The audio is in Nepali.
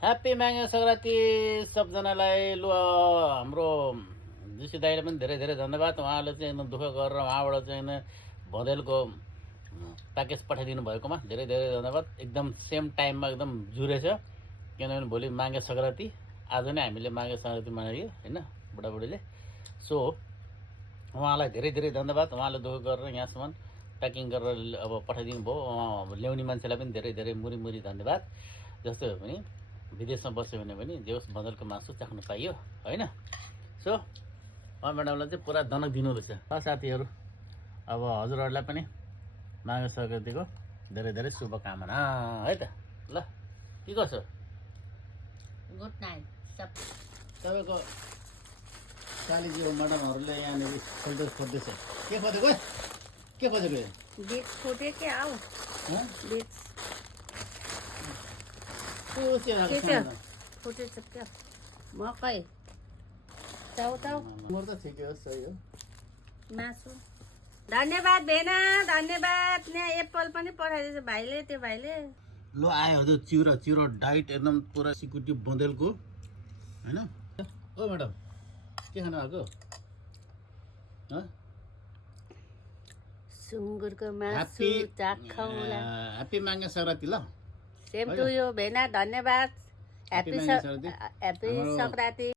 ह्याप्पी माघे सङ्क्रान्ति सबजनालाई। लु हाम्रो जोशी दाइले पनि धेरै धेरै धन्यवाद। उहाँले चाहिँ एकदम दुःख गरेर उहाँबाट चाहिँ भँदेलको प्याकेज पठाइदिनु भएकोमा धेरै धेरै धन्यवाद। एकदम सेम टाइममा एकदम जुरेछ, किनभने भोलि माघे सङ्क्रान्ति। आज नै हामीले माघे सङ्क्रान्ति मनाइयो होइन बुढाबुढीले। सो उहाँलाई धेरै धेरै धन्यवाद। उहाँले दुःख गरेर यहाँसम्म प्याकिङ गरेर अब पठाइदिनु भयो। ल्याउने मान्छेलाई पनि धेरै धेरै मुरी मुरी धन्यवाद। जस्तो हो भने विदेशमा बस्यो भने पनि जे होस् भँदरको मासु चाख्नु पाइयो होइन। सो उहाँ म्याडमलाई चाहिँ पुरा दनक दिनु रहेछ। साथीहरू अब हजुरहरूलाई पनि माघे सङ्क्रान्तिको धेरै धेरै शुभकामना है त। ल के कसो? गुड नाइट सब। तपाईँको कालीजी म्याडमहरूले यहाँनिर खोज्दैछ। के खोजेको? के खोजेको? बीज फुटे क्या हो? बीज फुटेछ क्या? मकै चाउचाउ मोर त ठिकै हो, सही हो। मासु। धन्यवाद भेना, धन्यवाद। यहाँ एप्पल पनि पठाइदिएछ भाइले, त्यो भाइले। ल आयो हजुर, चिउरा चिउरा डाइट एकदम पुरा सिक्युरिटी बँदेलको होइन। ओ म्याडम के खानु भएको? सुँगुरको मासु चाखौला। ह्याप्पी माघे सङ्क्रान्ति। ल सेम टु यु भेना, धन्यवाद। ह्याप्पी सङ्क्रान्ति।